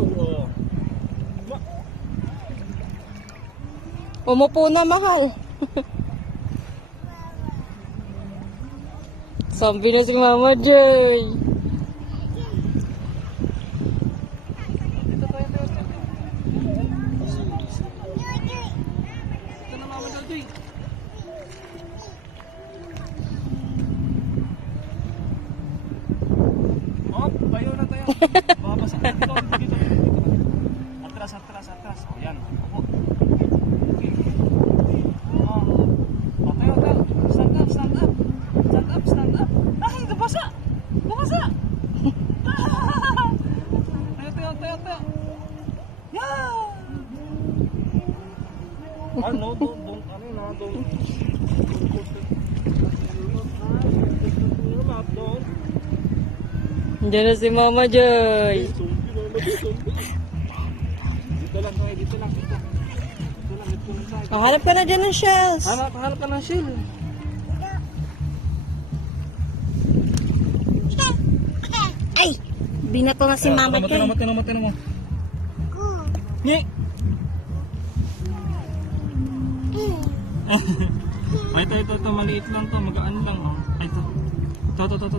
Oh. Umupo na, mahal. Zombie na si Mama Joy. Ito na Mama Joy. Oh, tayo na tayo. Babasa ka dito. Atras. O yan. Opo. Okay. Oh, tayo. Stand up. Ay, nabasa. Tayo. Yeah. Ano, don't. Diyan na si Mama Joy. Dito lang. Hanap ka na dyan ng shells. Hanap ka ng shell. Ay! Binato na si Mama Joy. Tinan mo. Ni. Ay, ito, maliit lang to, magaan lang. Oh. Ay, ito. Ito.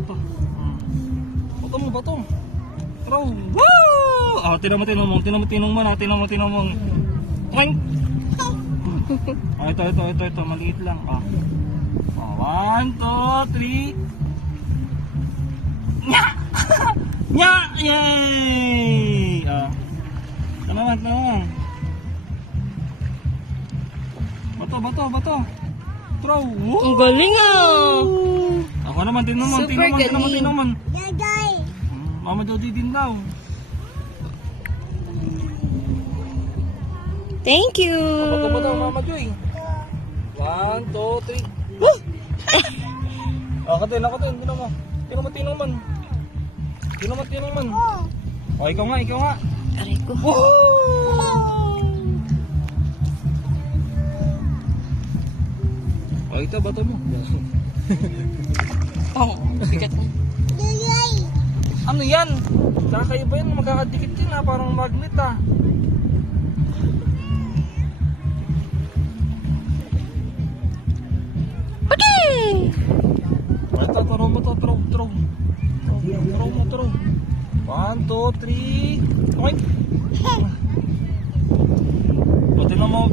Bato mo. Throw. Woo! Oh, tinan mo. Oink! Oh, ito, maliit lang. Oh. 1, 2, 3. Nya! Nya! Yay! Oh. Ito naman. Bato. Throw. Woo! Ang galing ah! Ako naman, tinan mo. Galing. Mama Joy din daw. Thank you! Bato Mama Joy. 1, 2, 3. Ako din. Tinan mo. Oh, ikaw nga. Aray ko. Oh, ito, bato mo. Oh, bigat na. Ano yan? Kakaiba yan, magkakadikit yan ha, parang magnet ha. Okay! Basta, turo mo to, throw. 1, 2, 3. Okay. O, tinan mo.